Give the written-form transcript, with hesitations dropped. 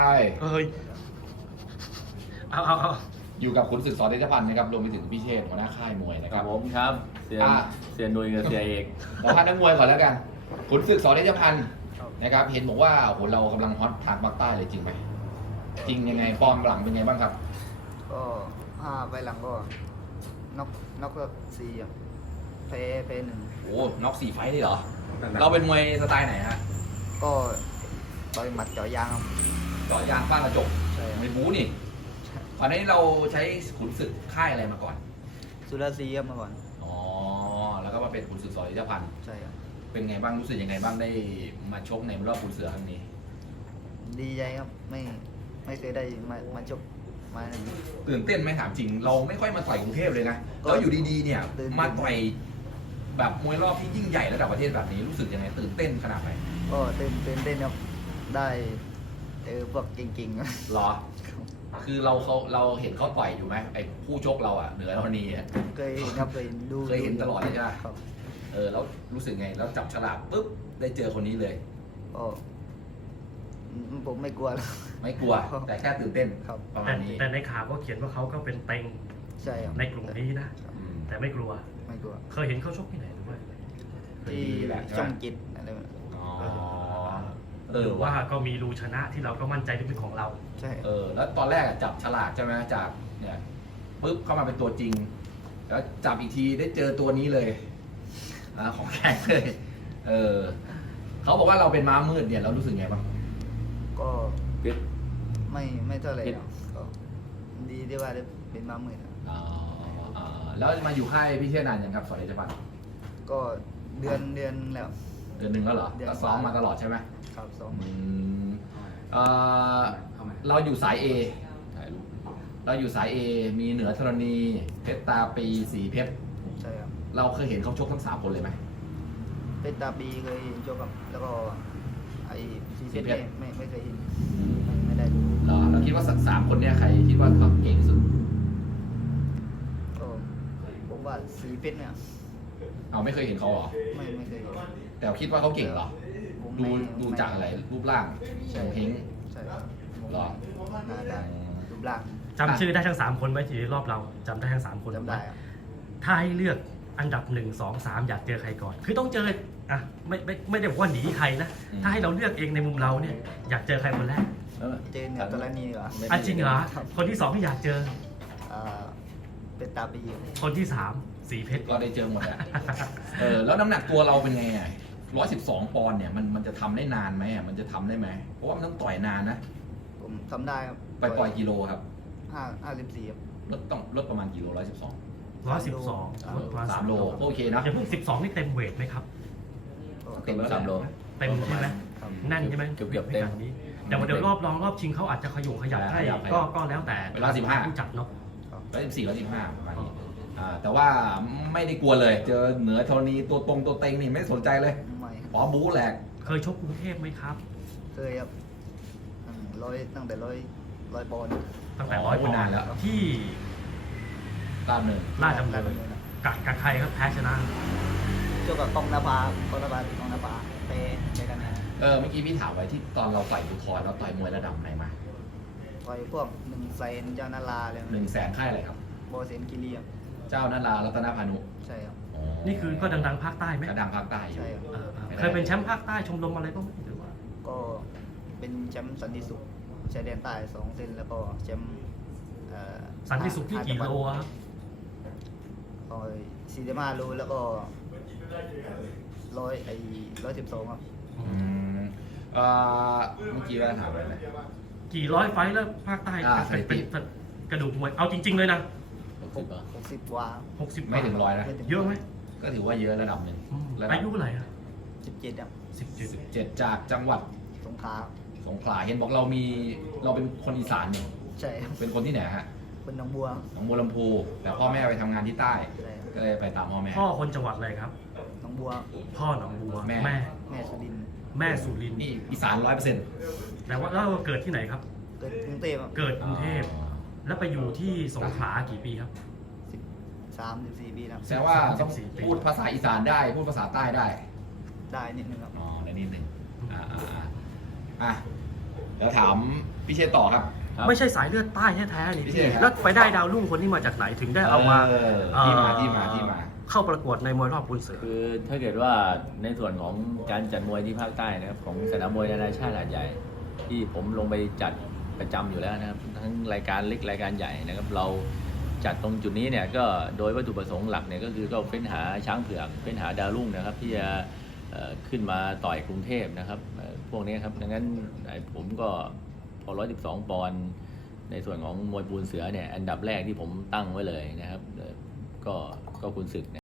ใช่เฮ้ยเอาอยู่กับขุนศึกสอนเดชพันธ์นะครับรวมไปถึงพี่เชษฐ์หัวหน้าค่ายมวยนะคครัรับบผมครับเสียหนุ่ยกับเสียเอกเราพันนักมวยก่อนแล้วกันขุนศึกสอนเดชพันธ์นะครับเห็นบอกว่าโหเรากำลังฮอตทางภาคใต้เลยจริงไหมจริงยังไงฟอร์มหลังเป็นไงบ้างครับก็5 ไปหลังก็น็อกก็4อ่ะเพหนึ่งโอ้น็อก4 ไฟต์เลยเหรอเราเป็นมวยสไตล์ไหนฮะก็ต่อยหมัดเจาะยางครับเจาะยางฟาดกระจกใช่ครับไม่บู๊นี่ก่อนหน้านี้เราใช้ขุนศึกค่ายอะไรมาก่อนสุรศรีครับเมื่อก่อนอ๋อแล้วก็มาเป็นขุนศึกสอนเดชพันธ์ใช่ครับเป็นไงบ้างรู้สึกยังไงบ้างได้มาชกในรอบขุนเสือครั้งนี้ดีใจครับไม่เคยได้มาชกมาหนึ่งตื่นเต้นไหมถามจริง เราไม่ค่อยมาต่อยกรุงเทพเลยนะก็แล้วอยู่ดีๆเนี่ยตื่นเต้นมาต่อยแบบมวยรอบที่ยิ่งใหญ่ระดับประเทศแบบนี้รู้สึกยังไงตื่นเต้นขนาดไหนก็ตื่นเต้นครับได้พวกเก่งๆครับหรอ คือเราเห็นเขาต่อยอยู่ไหมไอ้ผู้ชกเราอ่ะเหนือธรณีอ่ะเคยเห็นครับเคยดูเคยเห็นตลอดเลยใช่ไหมครับแล้วรู้สึกไงแล้วจับฉลากปุ๊บได้เจอคนนี้เลยก็ผมไม่กลัวแล้วไม่กลัวแต่แค่ตื่นเต้นครับประมาแต่ณนี้แต่ในข่าวก็เขียนว่าเขาก็เป็นเต็งใช่ครับในกลุ่มนี้นะอืมแต่ไม่กลัวไม่กลัวเคยเห็นเขาชกที่ไหนด้วยที่แหละใช่ไหมช่องจิตอะไรแบบนั้นอ๋อหรือว่าก็มีรูชนะที่เราก็มั่นใจที่เป็นของเราใช่แล้วตอนแรกอะจับฉลากใช่ไหมจากเนี่ยปุ๊บเข้ามาเป็นตัวจริง แล้วจับอีกทีได้เจอตัวนี้เลยของแข็งเลยเขาบอกว่าเราเป็นม้ามืดเนี่ยเรารู้สึกไงบ้างก็เพชรไม่เท่าไหร่ผิดหรอกก็ดีที่ว่าได้เป็นม้ามืดอะแล้วมาอยู่ค่ายพี่เชษฐ์นานยังครับสอนเดชพันธ์ก็เดือนแล้วเดือนหนึ่งแล้วเหรอเดือนก็ซ้อมมาตลอดใช่ไหมครับสองเราอยู่สาย A เราอยู่สาย A มีเหนือธรณีเพชรตาปีสีเพชรใช่ครับเราเคยเห็นเขาชกทั้ง3 คนเลยไหมเป็นตาปีเคยเห็นโจกับแล้วก็ไอ้ซีเพชรเพชรไม่เคยเห็นไม่ได้ดูเราคิดว่า3 คนเนี่ยใครคิดว่าเขาเก่งที่สุดก็ผมว่าสีเพชรเนี่ยเอาไม่เคยเห็นเขาเหรอไม่เคยเห็นแต่คิดว่าเขาเก่งเหรอผมดูไม่ดูจากอะไรรูปร่างใช่เฮงใช่ครับเหรอหน้าตารูปร่างจำชื่อได้ทั้ง 3 คนไหมที่รอบเราจำได้ทั้ง 3 คนจำได้ครับถ้าให้เลือกอันดับ 1 2 3 อยากเจอใครก่อน คือต้องเจออ่ะไม่ได้บอกว่าหนีใครนะ ถ้าให้เราเลือกเองในมุมเราเนี่ยอยากเจอใครคนแรกเจนเนี่ยตอนนี้เหรออ่ะจริงเหรอคนที่2ที่อยากเจออ่าเป็นตาปีคนที่3สีเพชรก็ได้เจอหมดอะแล้วน้ำหนักตัวเราเป็นไงอ่ะ112 ปอนด์เนี่ยมันจะทำได้นานไหมอ่ะมันจะทำได้ไหมเพราะว่ามันต้องต่อยนานนะผมทำได้ครับไปปล่อยกิโลครับ 54ครับลดประมาณกิโล112 112 3 โลก็โอเคนะอย่าเพิ่ง12นี่เต็มเวทไหมครับเต็ม3 โลเต็มใช่ไหมครับนั่นใช่ไหมเกือบเต็มนี้แต่ว่าเดี๋ยวรอบรองรอบชิงเขาอาจจะขยุงขยับให้ขยับก็แล้วแต่เวลา15 ผู้จัดเนาะ 114 115ประมาณนี้แต่ว่าไม่ได้กลัวเลย เจอเหนือธรณีตัวตรงตัวเต็งนี่ไม่สนใจเลยไม่ครับพอบู๊แหลกเคยชกกรุงเทพไหมครับเคยครับตั้งแต่ร้อยปอนด์ตั้งแต่อ๋อ 100 ปอนนานด์แล้วที่ตามหนึ่งราชดำเนินกับใครครับแพ้ชนะเกี่ยวกับกองนภาหรือกองนภาเตะกันนะเมื่อกี้พี่ถามไว้ที่ตอนเราต่อยบุทรเราต่อยมวยระดับไหนมาต่อยพวก100,000เจ้านาราเลย 100,000ค่ายอะไรครับโบเซนกิเลียมเจ้านารารัตนพานุใช่ครับนี่คือก็ดังๆภาคใต้ไหมกระดังภาคใต้อยู่ใช่ครับเคยเป็นแชมป์ภาคใต้ชมรมอะไรบ้างไหมหรือว่าก็เป็นแชมป์สันติสุขชายแดนใต้2 เส้นแล้วก็แชมป์สันติสุขที่กี่โลอะครับต่อย45 โลแล้วก็112ครับอืมเมื่อกี้ว่าถามอะไรนะกี่ร้อยไฟท์แล้วภาคใต้สถิติเป็นกระดูกมวยเอาจริงๆเลยนะ 60เหรอ 60 กว่า 60 ไม่ถึง100นะเยอะไหมก็ถือว่าเยอะระดับหนึ่งระดัอาบยุเท่าไหร่อะ 17ครับ 17 7จากจังหวัดสงขลาสงขลาเห็นบอกเราเป็นคนอีสานเนี่ยใช่ครับเป็นคนที่ไหนฮะเป็นหนองบัวหนองบัวลำพูแต่พ่อแม่ไปทำงานที่ใต้ใช่ครับก็เลยไปตามพ่อแม่พ่อคนจังหวัดอะไรครับหนองบัวพ่อหนองบัวแม่แม่สุรินทร์แม่สุรินทร์นี่อีสาน100% แต่ว่าแล้วเราเกิดที่ไหนครับเกิดกรุงเทพครับเกิดกรุงเทพแล้วไปอยู่ที่สงขลากี่ปีครับ 13-14 ปีครับแสดงว่าต้อง 14 ปีพูดภาษาอีสานได้ พูดภาษาใต้ได้ได้นิดนึงครับในนิดหนึ่งอ่ะเดี๋ยวถามพี่เชษต่อครับครับไม่ใช่สายเลือดใต้แท้ๆนี่ไม่ใช่ครับแล้วไปได้ดาวรุ่งคนนี้มาจากไหนถึงได้เอามาที่มาเอ่อที่มาเข้าประกวดในมวยรอบปูนเสือคือถ้าเกิดว่าในส่วนของการจัดมวยที่ภาคใต้นะครับของสนามมวยนานาชาติหาดใหญ่ ที่ผมลงไปจัดประจำอยู่แล้วนะครับทั้งรายการเล็กรายการใหญ่นะครับเราจัดตรงจุดนี้เนี่ยก็โดยวัตถุประสงค์หลักเนี่ยก็คือก็เฟ้นหาช้างเผือกเฟ้นหาดาวรุ่งนะครับที่จะขึ้นมาต่อยกรุงเทพนะครับพวกนี้ครับดังนั้นผมก็พอ112 ปอนด์ในส่วนของมวยปูนเสือเนี่ยอันดับแรกที่ผมตั้งไว้เลยนะครับก็คุณศึก